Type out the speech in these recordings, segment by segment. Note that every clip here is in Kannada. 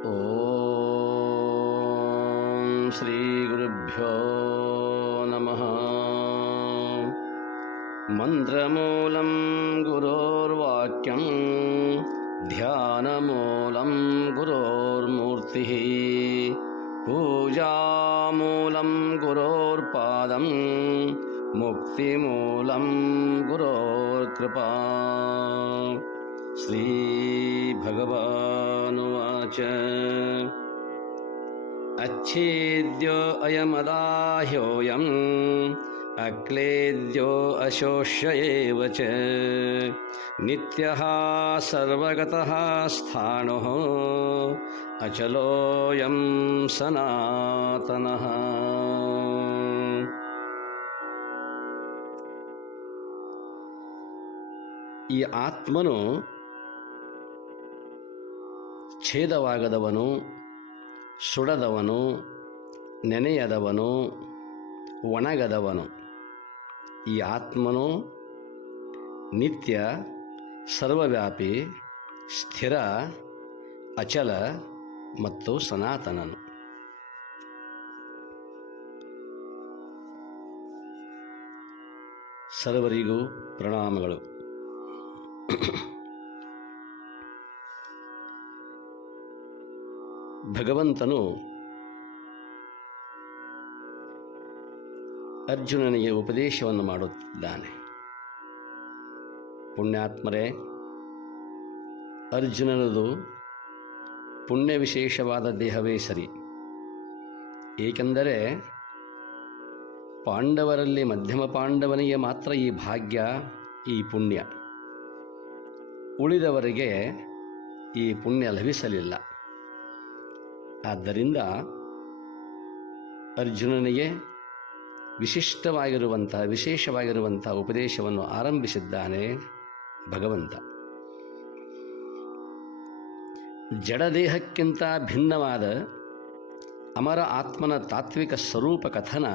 ಓಂ ಶ್ರೀ ಗುರುಭ್ಯೋ ನಮಃ. ಮಂತ್ರಮೂಲಂ ಗುರೋರ್ವಾಕ್ಯಂ ಧ್ಯಾನಮೂಲಂ ಗುರೋರ್ಮೂರ್ತಿಃ ಪೂಜಾಮೂಲಂ ಗುರೋರ್ಪಾದಂ ಮುಕ್ತಿಮೂಲಂ ಗುರೋರ್ಕೃಪಾ. ಶ್ರೀ ಭಗವಾನುವಾಚ अच्छेद्यो अयमदाह्योऽयं अक्लेद्यो अशोष्य एव च नित्यः सर्वगतः स्थाणुः अचलोऽयं सनातनः. ಈ ಆತ್ಮನು ಛೇದವಾಗದವನು, ಸುಡದವನು, ನೆನೆಯದವನು, ಒಣಗದವನು. ಈ ಆತ್ಮನು ನಿತ್ಯ, ಸರ್ವವ್ಯಾಪಿ, ಸ್ಥಿರ, ಅಚಲ ಮತ್ತು ಸನಾತನನು. ಸರ್ವರಿಗೂ ಪ್ರಣಾಮಗಳು. ಭಗವಂತನು ಅರ್ಜುನನಿಗೆ ಉಪದೇಶವನ್ನು ಮಾಡುತ್ತಿದ್ದಾನೆ. ಪುಣ್ಯಾತ್ಮರೇ, ಅರ್ಜುನನದು ಪುಣ್ಯ ವಿಶೇಷವಾದ ದೇಹವೇ ಸರಿ. ಏಕೆಂದರೆ ಪಾಂಡವರಲ್ಲಿ ಮಧ್ಯಮ ಪಾಂಡವನಿಗೆ ಮಾತ್ರ ಈ ಭಾಗ್ಯ, ಈ ಪುಣ್ಯ. ಉಳಿದವರಿಗೆ ಈ ಪುಣ್ಯ ಲಭಿಸಲಿಲ್ಲ. ಆದ್ದರಿಂದ ಅರ್ಜುನನಿಗೆ ವಿಶೇಷವಾಗಿರುವಂಥ ಉಪದೇಶವನ್ನು ಆರಂಭಿಸಿದ್ದಾನೆ ಭಗವಂತ. ಜಡದೇಹಕ್ಕಿಂತ ಭಿನ್ನವಾದ ಅಮರ ಆತ್ಮನ ತಾತ್ವಿಕ ಸ್ವರೂಪ ಕಥನ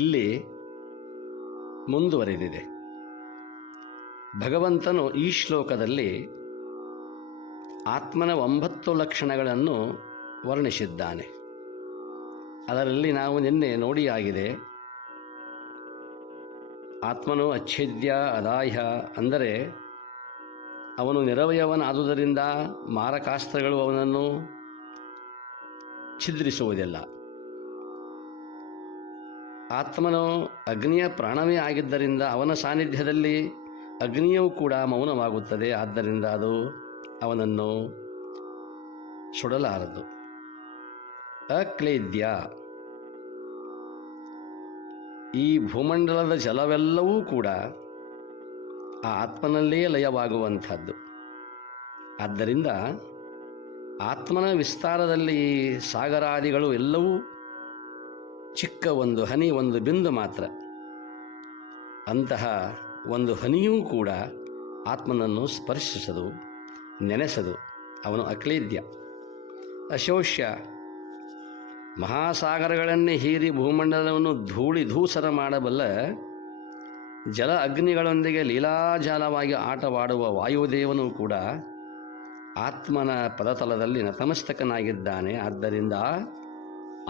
ಇಲ್ಲಿ ಮುಂದುವರೆದಿದೆ. ಭಗವಂತನು ಈ ಶ್ಲೋಕದಲ್ಲಿ ಆತ್ಮನ 9 ಲಕ್ಷಣಗಳನ್ನು ವರ್ಣಿಸಿದ್ದಾನೆ. ಅದರಲ್ಲಿ ನಾವು ನಿನ್ನೆ ನೋಡಿಯಾಗಿದೆ. ಆತ್ಮನು ಅಚ್ಛೇದ್ಯ ಅದಾಹ್ಯ, ಅಂದರೆ ಅವನು ನಿರವಯವನಾದುದರಿಂದ ಮಾರಕಾಸ್ತ್ರಗಳು ಅವನನ್ನು ಛಿದ್ರಿಸುವುದಿಲ್ಲ. ಆತ್ಮನು ಅಗ್ನಿಯ ಪ್ರಾಣವೇ ಆಗಿದ್ದರಿಂದ ಅವನ ಸಾನ್ನಿಧ್ಯದಲ್ಲಿ ಅಗ್ನಿಯೂ ಕೂಡ ಮೌನವಾಗುತ್ತದೆ. ಆದ್ದರಿಂದ ಅದು ಅವನನ್ನು ಸುಡಲಾರದು. ಅಕ್ಲೇದ್ಯ, ಈ ಭೂಮಂಡಲದ ಜಲವೆಲ್ಲವೂ ಕೂಡ ಆ ಆತ್ಮನಲ್ಲೇ ಲಯವಾಗುವಂಥದ್ದು. ಆದ್ದರಿಂದ ಆತ್ಮನ ವಿಸ್ತಾರದಲ್ಲಿ ಈ ಸಾಗರಾದಿಗಳು ಎಲ್ಲವೂ ಚಿಕ್ಕ ಒಂದು ಹನಿ, ಒಂದು ಬಿಂದು ಮಾತ್ರ. ಅಂತಹ ಒಂದು ಹನಿಯೂ ಕೂಡ ಆತ್ಮನನ್ನು ಸ್ಪರ್ಶಿಸದು, ನೆನೆಸದು. ಅವನು ಅಕ್ಲೇದ್ಯ. ಅಶೋಷ್ಯ, ಮಹಾಸಾಗರಗಳನ್ನೇ ಹೀರಿ ಭೂಮಂಡಲವನ್ನು ಧೂಸರ ಮಾಡಬಲ್ಲ ಜಲ ಅಗ್ನಿಗಳೊಂದಿಗೆ ಲೀಲಾಜಾಲವಾಗಿ ಆಟವಾಡುವ ವಾಯುದೇವನು ಕೂಡ ಆತ್ಮನ ಪದತಲದಲ್ಲಿ ನತಮಸ್ತಕನಾಗಿದ್ದಾನೆ. ಆದ್ದರಿಂದ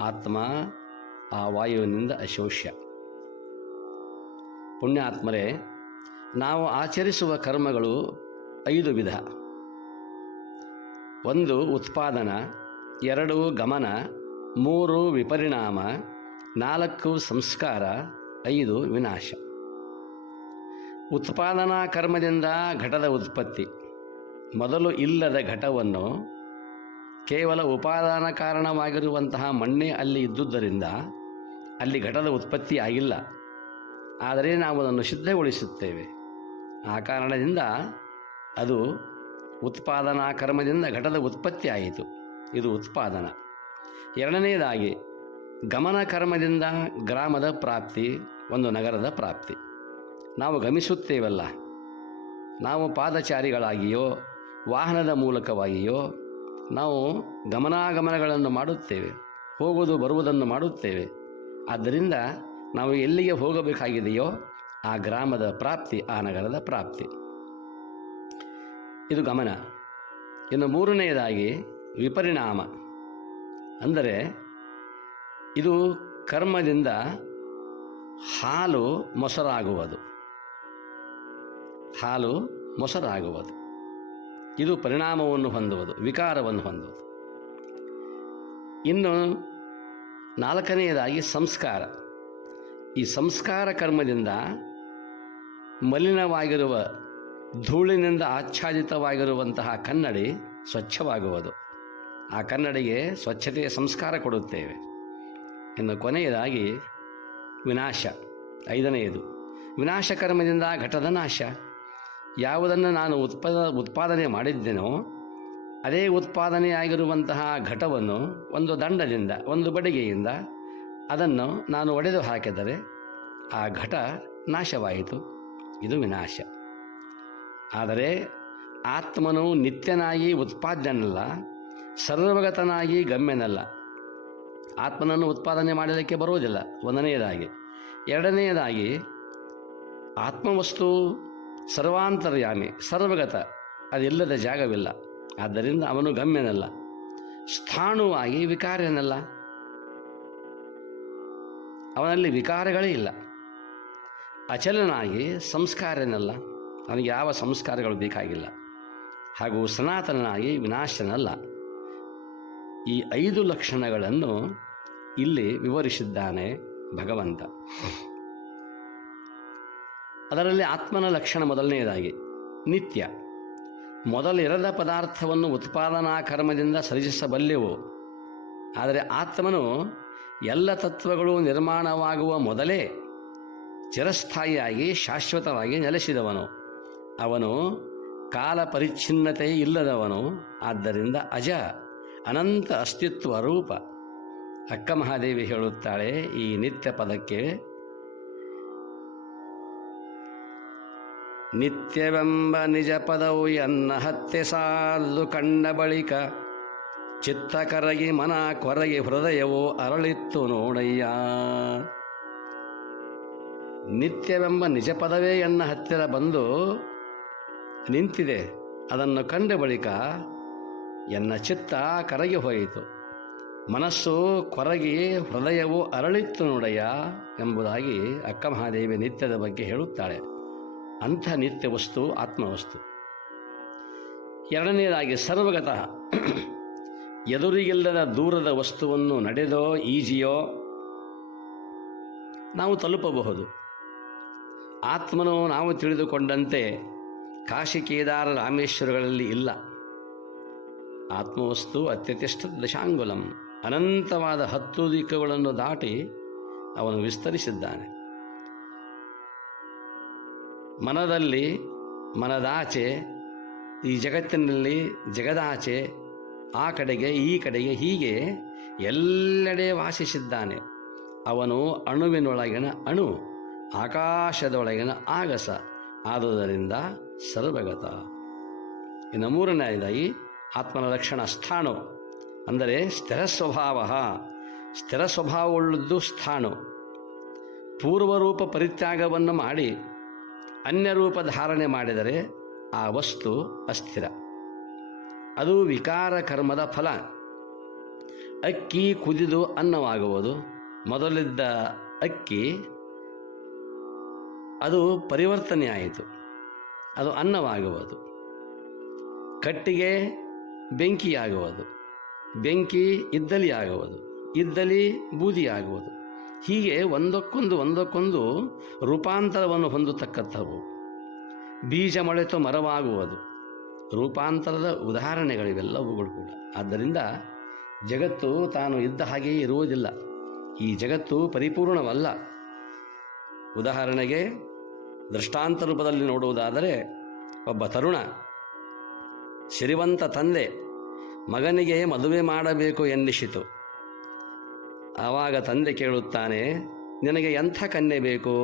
ಆತ್ಮ ಆ ವಾಯುವಿನಿಂದ ಅಶೋಷ್ಯ. ಪುಣ್ಯಾತ್ಮರೇ, ನಾವು ಆಚರಿಸುವ ಕರ್ಮಗಳು 5 ವಿಧ. 1 ಉತ್ಪಾದನ, 2 ಗಮನ, 3 ವಿಪರಿಣಾಮ, 4 ಸಂಸ್ಕಾರ, 5 ವಿನಾಶ. ಉತ್ಪಾದನಾ ಕರ್ಮದಿಂದ ಘಟದ ಉತ್ಪತ್ತಿ. ಮೊದಲು ಇಲ್ಲದ ಘಟವನ್ನು ಕೇವಲ ಉಪಾದಾನ ಕಾರಣವಾಗಿರುವಂತಹ ಮಣ್ಣೆ ಅಲ್ಲಿ ಇದ್ದುದರಿಂದ ಅಲ್ಲಿ ಘಟದ ಉತ್ಪತ್ತಿ ಆಗಿಲ್ಲ. ಆದರೆ ನಾವು ಅದನ್ನು ಸಿದ್ಧಗೊಳಿಸುತ್ತೇವೆ. ಆ ಕಾರಣದಿಂದ ಅದು ಉತ್ಪಾದನಾ ಕರ್ಮದಿಂದ ಘಟದ ಉತ್ಪತ್ತಿ ಆಯಿತು. ಇದು ಉತ್ಪಾದನ. 2ನೇದಾಗಿ ಗಮನ ಕರ್ಮದಿಂದ ಗ್ರಾಮದ ಪ್ರಾಪ್ತಿ, ಒಂದು ನಗರದ ಪ್ರಾಪ್ತಿ. ನಾವು ಗಮಿಸುತ್ತೇವಲ್ಲ, ನಾವು ಪಾದಚಾರಿಗಳಾಗಿಯೋ ವಾಹನದ ಮೂಲಕವಾಗಿಯೋ ನಾವು ಗಮನಾಗಮನಗಳನ್ನು ಮಾಡುತ್ತೇವೆ, ಹೋಗುವುದು ಬರುವುದನ್ನು ಮಾಡುತ್ತೇವೆ. ಆದ್ದರಿಂದ ನಾವು ಎಲ್ಲಿಗೆ ಹೋಗಬೇಕಾಗಿದೆಯೋ ಆ ಗ್ರಾಮದ ಪ್ರಾಪ್ತಿ, ಆ ನಗರದ ಪ್ರಾಪ್ತಿ. ಇದು ಗಮನ. ಇನ್ನು ಮೂರನೆಯದಾಗಿ ವಿಪರಿಣಾಮ, ಅಂದರೆ ಇದು ಕರ್ಮದಿಂದ ಹಾಲು ಮೊಸರಾಗುವುದು. ಹಾಲು ಮೊಸರಾಗುವುದು, ಇದು ಪರಿಣಾಮವನ್ನು ಹೊಂದುವುದು, ವಿಕಾರವನ್ನು ಹೊಂದುವುದು. ಇನ್ನು ನಾಲ್ಕನೆಯದಾಗಿ ಸಂಸ್ಕಾರ. ಈ ಸಂಸ್ಕಾರ ಕರ್ಮದಿಂದ ಮಲಿನವಾಗಿರುವ ಧೂಳಿನಿಂದ ಆಚ್ಛಾದಿತವಾಗಿರುವಂತಹ ಕನ್ನಡಿ ಸ್ವಚ್ಛವಾಗುವುದು. ಆ ಕನ್ನಡಿಗೆ ಸ್ವಚ್ಛತೆಯ ಸಂಸ್ಕಾರ ಕೊಡುತ್ತೇವೆ. ಇನ್ನು ಕೊನೆಯದಾಗಿ ವಿನಾಶ, ಐದನೆಯದು. ವಿನಾಶ ಕರ್ಮದಿಂದ ಘಟದ ನಾಶ. ಯಾವುದನ್ನು ನಾನು ಉತ್ಪಾದನೆ ಮಾಡಿದ್ದೇನೋ ಅದೇ ಉತ್ಪಾದನೆಯಾಗಿರುವಂತಹ ಘಟವನ್ನು ಒಂದು ದಂಡದಿಂದ, ಒಂದು ಬಡಿಗೆಯಿಂದ ಅದನ್ನು ನಾನು ಒಡೆದು ಹಾಕಿದರೆ ಆ ಘಟ ನಾಶವಾಯಿತು. ಇದು ವಿನಾಶ. ಆದರೆ ಆತ್ಮನು ನಿತ್ಯನಾಗಿ ಉತ್ಪಾದ್ಯನಲ್ಲ, ಸರ್ವಗತನಾಗಿ ಗಮ್ಯನಲ್ಲ. ಆತ್ಮನನ್ನು ಉತ್ಪಾದನೆ ಮಾಡಲಿಕ್ಕೆ ಬರುವುದಿಲ್ಲ, ಒಂದನೆಯದಾಗಿ. ಎರಡನೆಯದಾಗಿ ಆತ್ಮವಸ್ತು ಸರ್ವಾಂತರ್ಯಾಮಿ, ಸರ್ವಗತ, ಅದಿಲ್ಲದ ಜಾಗವಿಲ್ಲ. ಆದ್ದರಿಂದ ಅವನು ಗಮ್ಯನಲ್ಲ. ಸ್ಥಾಣುವಾಗಿ ವಿಕಾರನಲ್ಲ, ಅವನಲ್ಲಿ ವಿಕಾರಗಳೇ ಇಲ್ಲ. ಅಚಲನಾಗಿ ಸಂಸ್ಕಾರನಲ್ಲ, ಅವನಿಗೆ ಯಾವ ಸಂಸ್ಕಾರಗಳು ಬೇಕಾಗಿಲ್ಲ. ಹಾಗೂ ಸನಾತನನಾಗಿ ವಿನಾಶನಲ್ಲ. ಈ 5 ಲಕ್ಷಣಗಳನ್ನು ಇಲ್ಲಿ ವಿವರಿಸಿದ್ದಾನೆ ಭಗವಂತ. ಅದರಲ್ಲಿ ಆತ್ಮನ ಲಕ್ಷಣ ಮೊದಲನೆಯದಾಗಿ ನಿತ್ಯ. ಮೊದಲಿರದ ಪದಾರ್ಥವನ್ನು ಉತ್ಪಾದನಾ ಕರ್ಮದಿಂದ ಸೃಜಿಸಬಲ್ಲೆವು. ಆದರೆ ಆತ್ಮನು ಎಲ್ಲ ತತ್ವಗಳು ನಿರ್ಮಾಣವಾಗುವ ಮೊದಲೇ ಚಿರಸ್ಥಾಯಿಯಾಗಿ ಶಾಶ್ವತವಾಗಿ ನೆಲೆಸಿದವನು. ಅವನು ಕಾಲ ಪರಿಚ್ಛಿನ್ನತೆ ಇಲ್ಲದವನು. ಆದ್ದರಿಂದ ಅಜ, ಅನಂತ ಅಸ್ತಿತ್ವ ರೂಪ. ಅಕ್ಕ ಮಹಾದೇವಿ ಹೇಳುತ್ತಾಳೆ ಈ ನಿತ್ಯ ಪದಕ್ಕೆ, ನಿತ್ಯವೆಂಬ ನಿಜ ಪದವು ಎನ್ನ ಹತ್ಯೆ ಸಾರ್ದು ಕಂಡ ಬಳಿಕ ಚಿತ್ತ ಕರಗಿ ಮನ ಕೊರಗಿ ಹೃದಯವು ಅರಳಿತ್ತು ನೋಡಯ್ಯ. ನಿತ್ಯವೆಂಬ ನಿಜ ಪದವೇ ಎನ್ನ ಹತ್ತಿರ ಬಂದು ನಿಂತಿದೆ. ಅದನ್ನು ಕಂಡ ಬಳಿಕ ಎನ್ನ ಚಿತ್ತ ಕರಗಿ ಹೋಯಿತು, ಮನಸ್ಸು ಕೊರಗಿ ಹೃದಯವು ಅರಳಿತ್ತು ನೋಡಯ್ಯ ಎಂಬುದಾಗಿ ಅಕ್ಕ ಮಹಾದೇವಿ ನಿತ್ಯದ ಬಗ್ಗೆ ಹೇಳುತ್ತಾಳೆ. ಅಂಥ ನಿತ್ಯ ವಸ್ತು ಆತ್ಮವಸ್ತು. ಎರಡನೆಯದಾಗಿ ಸರ್ವಗತಃ. ಎದುರಿಗಿಲ್ಲದ ದೂರದ ವಸ್ತುವನ್ನು ನಡೆದೋ ಈಜಿಯೋ ನಾವು ತಲುಪಬಹುದು. ಆತ್ಮನು ನಾವು ತಿಳಿದುಕೊಂಡಂತೆ ಕಾಶಿ, ಕೇದಾರ, ರಾಮೇಶ್ವರಗಳಲ್ಲಿ ಇಲ್ಲ. ಆತ್ಮವಸ್ತು ಅತ್ಯತಿಷ್ಠ ದಶಾಂಗುಲಂ, ಅನಂತವಾದ 10 ದಿಕ್ಕುಗಳನ್ನು ದಾಟಿ ಅವನು ವಿಸ್ತರಿಸಿದ್ದಾನೆ. ಮನದಲ್ಲಿ, ಮನದಾಚೆ, ಈ ಜಗತ್ತಿನಲ್ಲಿ ಜಗದಾಚೆ, ಆ ಕಡೆಗೆ ಈ ಕಡೆಗೆ, ಹೀಗೆ ಎಲ್ಲೆಡೆ ವಾಸಿಸಿದ್ದಾನೆ. ಅವನು ಅಣುವಿನೊಳಗಿನ ಅಣು, ಆಕಾಶದೊಳಗಿನ ಆಗಸ. ಆದುದರಿಂದ ಸರ್ವಗತ. ಇನ್ನು ಮೂರನೆಯದಾಗಿ ಆತ್ಮನ ಲಕ್ಷಣ ಸ್ಥಾಣು, ಅಂದರೆ ಸ್ಥಿರ ಸ್ವಭಾವ. ಸ್ಥಿರ ಸ್ವಭಾವವುಳ್ಳದ್ದು ಸ್ಥಾಣು. ಪೂರ್ವರೂಪ ಪರಿತ್ಯಾಗವನ್ನು ಮಾಡಿ ಅನ್ಯರೂಪ ಧಾರಣೆ ಮಾಡಿದರೆ ಆ ವಸ್ತು ಅಸ್ಥಿರ. ಅದು ವಿಕಾರ ಕರ್ಮದ ಫಲ. ಅಕ್ಕಿ ಕುದಿದು ಅನ್ನವಾಗುವುದು. ಮೊದಲಿದ್ದ ಅಕ್ಕಿ ಅದು ಪರಿವರ್ತನೆ ಆಯಿತು, ಅದು ಅನ್ನವಾಗುವುದು. ಕಟ್ಟಿಗೆ ಬೆಂಕಿಯಾಗುವುದು, ಬೆಂಕಿ ಇದ್ದಲಿ ಆಗುವುದು, ಇದ್ದಲಿ ಬೂದಿಯಾಗುವುದು. ಹೀಗೆ ಒಂದಕ್ಕೊಂದು ರೂಪಾಂತರವನ್ನು ಹೊಂದತಕ್ಕಂಥವು. ಬೀಜ ಮೊಳೆತು ಮರವಾಗುವುದು. ರೂಪಾಂತರದ ಉದಾಹರಣೆಗಳಿವೆಲ್ಲವುಗಳು ಕೂಡ. ಆದ್ದರಿಂದ ಜಗತ್ತು ತಾನು ಇದ್ದ ಹಾಗೆಯೇ ಇರುವುದಿಲ್ಲ. ಈ ಜಗತ್ತು ಪರಿಪೂರ್ಣವಲ್ಲ. ಉದಾಹರಣೆಗೆ ದೃಷ್ಟಾಂತ ರೂಪದಲ್ಲಿ ನೋಡುವುದಾದರೆ, ಒಬ್ಬ ತರುಣ ಸಿರಿವಂತ ತಂದೆ ಮಗನಿಗೆ ಮದುವೆ ಮಾಡಬೇಕು ಎನ್ನಿಸಿತು. ಆವಾಗ ತಂದೆ ಕೇಳುತ್ತಾನೆ, ನಿನಗೆ ಎಂಥ ಕನ್ಯೆ ಬೇಕು?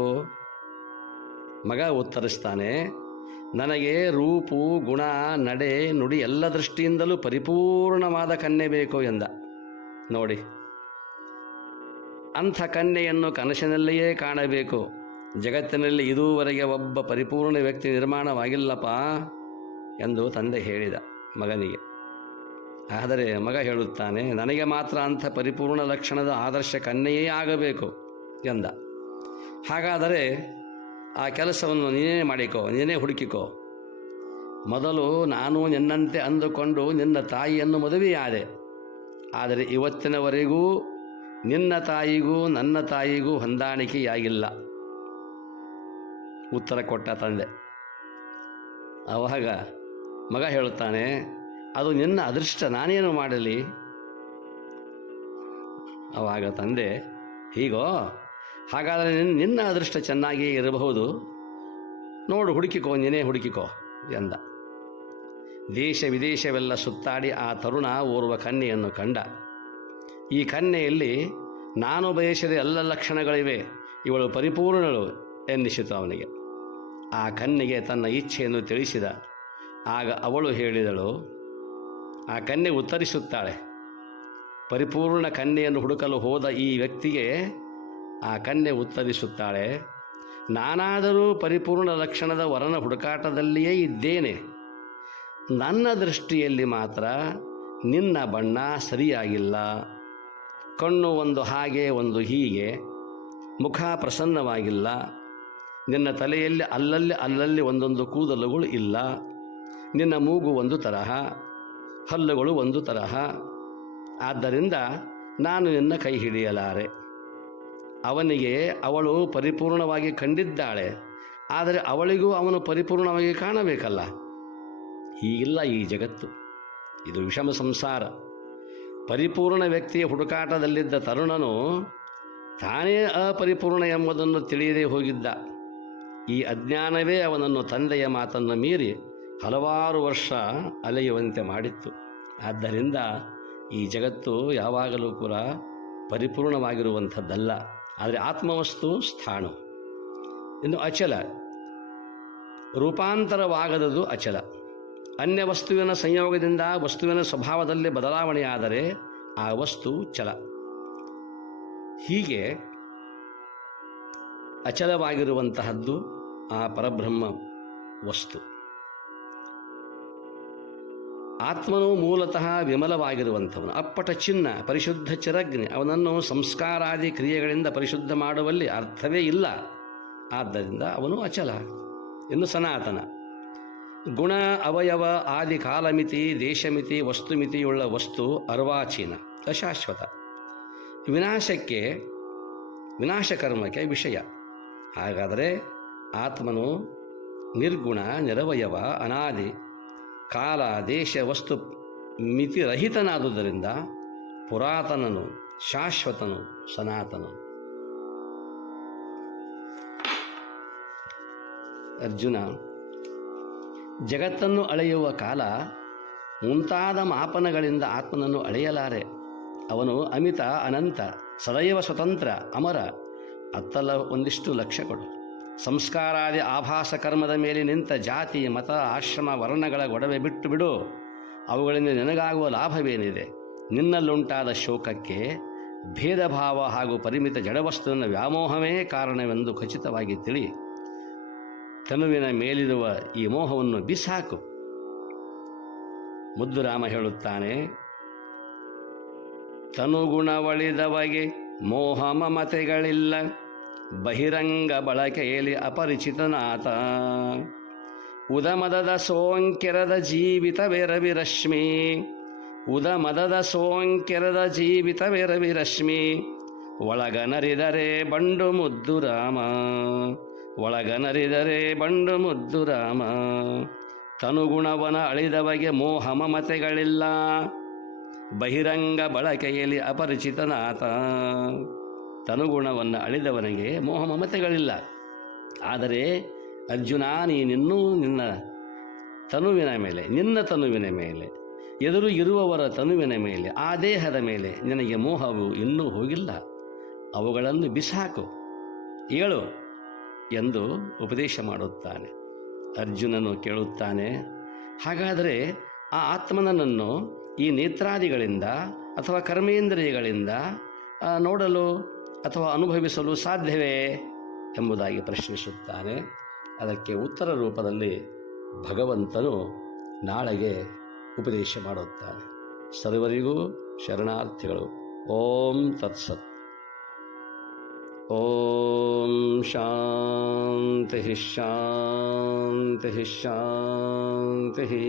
ಮಗ ಉತ್ತರಿಸ್ತಾನೆ, ನನಗೆ ರೂಪು, ಗುಣ, ನಡೆ, ನುಡಿ ಎಲ್ಲ ದೃಷ್ಟಿಯಿಂದಲೂ ಪರಿಪೂರ್ಣವಾದ ಕನ್ಯೆ ಬೇಕು ಎಂದ. ನೋಡಿ, ಅಂಥ ಕನ್ಯೆಯನ್ನು ಕನಸಿನಲ್ಲಿಯೇ ಕಾಣಬೇಕು. ಜಗತ್ತಿನಲ್ಲಿ ಇದುವರೆಗೆ ಒಬ್ಬ ಪರಿಪೂರ್ಣ ವ್ಯಕ್ತಿ ನಿರ್ಮಾಣವಾಗಿಲ್ಲಪ್ಪ ಎಂದು ತಂದೆ ಹೇಳಿದ ಮಗನಿಗೆ. ಆದರೆ ಮಗ ಹೇಳುತ್ತಾನೆ, ನನಗೆ ಮಾತ್ರ ಅಂಥ ಪರಿಪೂರ್ಣ ಲಕ್ಷಣದ ಆದರ್ಶ ಕನ್ಯೆಯೇ ಆಗಬೇಕು ಎಂದ. ಹಾಗಾದರೆ ಆ ಕೆಲಸವನ್ನು ನೀನೇ ಮಾಡಿಕೋ, ನೀನೇ ಹುಡುಕಿಕೋ. ಮೊದಲು ನಾನು ನಿನ್ನಂತೆ ಅಂದುಕೊಂಡು ನಿನ್ನ ತಾಯಿಯನ್ನು ಮದುವೆಯಾದೆ. ಆದರೆ ಇವತ್ತಿನವರೆಗೂ ನಿನ್ನ ತಾಯಿಗೂ ನನ್ನ ತಾಯಿಗೂ ಹೊಂದಾಣಿಕೆಯಾಗಿಲ್ಲ. ಉತ್ತರ ಕೊಟ್ಟ ತಂದೆ. ಆವಾಗ ಮಗ ಹೇಳುತ್ತಾನೆ, ಅದು ನಿನ್ನ ಅದೃಷ್ಟ, ನಾನೇನು ಮಾಡಲಿ? ಆವಾಗ ತಂದೆ, ಹೀಗೋ, ಹಾಗಾದರೆ ನಿನ್ನ ಅದೃಷ್ಟ ಚೆನ್ನಾಗಿಯೇ ಇರಬಹುದು, ನೋಡು, ಹುಡುಕಿಕೋ, ನೀನೇ ಹುಡುಕಿಕೋ ಎಂದ. ದೇಶ ವಿದೇಶವೆಲ್ಲ ಸುತ್ತಾಡಿ ಆ ತರುಣ ಓರ್ವ ಕನ್ಯೆಯನ್ನು ಕಂಡ. ಈ ಕನ್ಯೆಯಲ್ಲಿ ನಾನು ಬಯಸಿದ ಎಲ್ಲ ಲಕ್ಷಣಗಳಿವೆ, ಇವಳು ಪರಿಪೂರ್ಣಳು ಎನ್ನಿಸಿತು ಅವನಿಗೆ. ಆ ಕನ್ಯೆಗೆ ತನ್ನ ಇಚ್ಛೆಯನ್ನು ತಿಳಿಸಿದ. ಆಗ ಅವಳು ಹೇಳಿದಳು, ಆ ಕನ್ಯೆ ಉತ್ತರಿಸುತ್ತಾಳೆ. ಪರಿಪೂರ್ಣ ಕನ್ಯೆಯನ್ನು ಹುಡುಕಲು ಹೋದ ಈ ವ್ಯಕ್ತಿಗೆ ಆ ಕನ್ಯೆ ಉತ್ತರಿಸುತ್ತಾಳೆ, ನಾನಾದರೂ ಪರಿಪೂರ್ಣ ಲಕ್ಷಣದ ವರನ ಹುಡುಕಾಟದಲ್ಲಿಯೇ ಇದ್ದೇನೆ. ನನ್ನ ದೃಷ್ಟಿಯಲ್ಲಿ ಮಾತ್ರ ನಿನ್ನ ಬಣ್ಣ ಸರಿಯಾಗಿಲ್ಲ. ಕಣ್ಣು ಒಂದು ಹಾಗೆ ಒಂದು ಹೀಗೆ, ಮುಖ ಪ್ರಸನ್ನವಾಗಿಲ್ಲ, ನಿನ್ನ ತಲೆಯಲ್ಲಿ ಅಲ್ಲಲ್ಲಿ ಒಂದೊಂದು ಕೂದಲುಗಳು ಇಲ್ಲ, ನಿನ್ನ ಮೂಗು ಒಂದು ತರಹ, ಹಲ್ಲುಗಳು ಒಂದು ತರಹ. ಆದ್ದರಿಂದ ನಾನು ನಿನ್ನ ಕೈ ಹಿಡಿಯಲಾರೆ. ಅವನಿಗೆ ಅವಳು ಪರಿಪೂರ್ಣವಾಗಿ ಕಂಡಿದ್ದಾಳೆ, ಆದರೆ ಅವಳಿಗೂ ಅವನು ಪರಿಪೂರ್ಣವಾಗಿ ಕಾಣಬೇಕಲ್ಲ. ಹೀಗಿಲ್ಲ ಈ ಜಗತ್ತು, ಇದು ವಿಷಮ ಸಂಸಾರ. ಪರಿಪೂರ್ಣ ವ್ಯಕ್ತಿಯ ಹುಡುಕಾಟದಲ್ಲಿದ್ದ ತರುಣನು ತಾನೇ ಅಪರಿಪೂರ್ಣ ಎಂಬುದನ್ನು ತಿಳಿಯದೇ ಹೋಗಿದ್ದ. ಈ ಅಜ್ಞಾನವೇ ಅವನನ್ನು ತಂದೆಯ ಮಾತನ್ನು ಮೀರಿ ಹಲವಾರು ವರ್ಷ ಅಲೆಯುವಂತೆ ಮಾಡಿತ್ತು. ಆದ್ದರಿಂದ ಈ ಜಗತ್ತು ಯಾವಾಗಲೂ ಕೂಡ ಪರಿಪೂರ್ಣವಾಗಿರುವಂಥದ್ದಲ್ಲ. ಆದರೆ ಆತ್ಮವಸ್ತು ಸ್ಥಾಣು. ಇನ್ನು ಅಚಲ, ರೂಪಾಂತರವಾಗದದು ಅಚಲ. ಅನ್ಯ ವಸ್ತುವಿನ ಸಂಯೋಗದಿಂದ ವಸ್ತುವಿನ ಸ್ವಭಾವದಲ್ಲಿ ಬದಲಾವಣೆಯಾದರೆ ಆ ವಸ್ತು ಚಲ. ಹೀಗೆ ಅಚಲವಾಗಿರುವಂತಹದ್ದು ಆ ಪರಬ್ರಹ್ಮ ವಸ್ತು. ಆತ್ಮನು ಮೂಲತಃ ವಿಮಲವಾಗಿರುವಂಥವನು, ಅಪ್ಪಟ ಚಿನ್ನ, ಪರಿಶುದ್ಧ ಚಿರಗ್ನಿ. ಅವನನ್ನು ಸಂಸ್ಕಾರಾದಿ ಕ್ರಿಯೆಗಳಿಂದ ಪರಿಶುದ್ಧ ಮಾಡುವಲ್ಲಿ ಅರ್ಥವೇ ಇಲ್ಲ. ಆದ್ದರಿಂದ ಅವನು ಅಚಲ. ಇನ್ನು ಸನಾತನ, ಗುಣ, ಅವಯವ, ಆದಿ ಕಾಲಮಿತಿ, ದೇಶಮಿತಿ, ವಸ್ತುಮಿತಿಯುಳ್ಳ ವಸ್ತು ಅರ್ವಾಚೀನ, ಅಶಾಶ್ವತ, ವಿನಾಶಕರ್ಮಕ್ಕೆ ವಿಷಯ. ಹಾಗಾದರೆ ಆತ್ಮನು ನಿರ್ಗುಣ, ನಿರವಯವ, ಅನಾದಿ, ಕಾಲ, ದೇಶ, ವಸ್ತು ಮಿತಿರಹಿತನಾದುದರಿಂದ ಪುರಾತನನು, ಶಾಶ್ವತನು, ಸನಾತನನು. ಅರ್ಜುನ, ಜಗತ್ತನ್ನು ಅಳೆಯುವ ಕಾಲ ಮುಂತಾದ ಮಾಪನಗಳಿಂದ ಆತ್ಮನನ್ನು ಅಳೆಯಲಾರೆ. ಅವನು ಅಮಿತ, ಅನಂತ, ಸದೈವ ಸ್ವತಂತ್ರ, ಅಮರ. ಅತ್ತಲ್ಲ ಒಂದಿಷ್ಟು ಲಕ್ಷ್ಯಗಳು. ಸಂಸ್ಕಾರಾದಿ ಆಭಾಸ ಕರ್ಮದ ಮೇಲೆ ನಿಂತ ಜಾತಿ, ಮತ, ಆಶ್ರಮ, ವರ್ಣಗಳ ಗೊಡವೆ ಬಿಟ್ಟು ಬಿಡು. ಅವುಗಳಿಂದ ನಿನಗಾಗುವ ಲಾಭವೇನಿದೆ? ನಿನ್ನಲ್ಲುಂಟಾದ ಶೋಕಕ್ಕೆ ಭೇದ ಭಾವ ಹಾಗೂ ಪರಿಮಿತ ಜಡವಸ್ತುವಿನ ವ್ಯಾಮೋಹವೇ ಕಾರಣವೆಂದು ಖಚಿತವಾಗಿ ತಿಳಿ. ತನುವಿನ ಮೇಲಿರುವ ಈ ಮೋಹವನ್ನು ಬಿಸಾಕು. ಮುದ್ದುರಾಮ ಹೇಳುತ್ತಾನೆ, ತನುಗುಣವಳಿದವಗೆ ಮೋಹ ಮಮತೆಗಳಿಲ್ಲ, ಬಹಿರಂಗ ಬಳಕೆಯಲ್ಲಿ ಅಪರಿಚಿತನಾತ. ಉದಮದದ ಸೋಂಕೆರದ ಜೀವಿತವೆರವಿರಶ್ಮಿ, ಉದಮದದ ಸೋಂಕೆರದ ಜೀವಿತವೆರವಿರಶ್ಮಿ. ಒಳಗನರಿದರೆ ಬಂಡು ಮುದ್ದು ರಾಮ, ಒಳಗನರಿದರೆ ಬಂಡು ಮುದ್ದು ರಾಮ. ತನುಗುಣವನ ಅಳಿದವಗೆ ಮೋಹ ಮಮತೆಗಳಿಲ್ಲ, ಬಹಿರಂಗ ಬಳಕೆಯಲ್ಲಿ ಅಪರಿಚಿತನಾತ. ತನುಗುಣವನ್ನು ಅಳಿದವನಿಗೆ ಮೋಹ ಮಮತೆಗಳಿಲ್ಲ. ಆದರೆ ಅರ್ಜುನ, ನೀನಿನ್ನೂ ನಿನ್ನ ತನುವಿನ ಮೇಲೆ ಎದುರು ಇರುವವರ ತನುವಿನ ಮೇಲೆ, ಆ ದೇಹದ ಮೇಲೆ ನಿನಗೆ ಮೋಹವು ಇನ್ನೂ ಹೋಗಿಲ್ಲ. ಅವುಗಳನ್ನು ಬಿಸಾಕು, ಏಳು ಎಂದು ಉಪದೇಶ ಮಾಡುತ್ತಾನೆ. ಅರ್ಜುನನು ಕೇಳುತ್ತಾನೆ, ಹಾಗಾದರೆ ಆ ಆತ್ಮನನ್ನು ಈ ನೇತ್ರಾದಿಗಳಿಂದ ಅಥವಾ ಕರ್ಮೇಂದ್ರಿಯಗಳಿಂದ ನೋಡಲು ಅಥವಾ ಅನುಭವಿಸಲು ಸಾಧ್ಯವೇ ಎಂಬುದಾಗಿ ಪ್ರಶ್ನಿಸುತ್ತಾನೆ. ಅದಕ್ಕೆ ಉತ್ತರ ರೂಪದಲ್ಲಿ ಭಗವಂತನು ನಾಳೆಗೆ ಉಪದೇಶ ಮಾಡುತ್ತಾನೆ. ಸರ್ವರಿಗೂ ಶರಣಾರ್ಥಿಗಳು. ಓಂ ತತ್ಸತ್. ಓಂ ಶಾಂತಿ ಶಾಂತಿ ಶಾಂತಿ.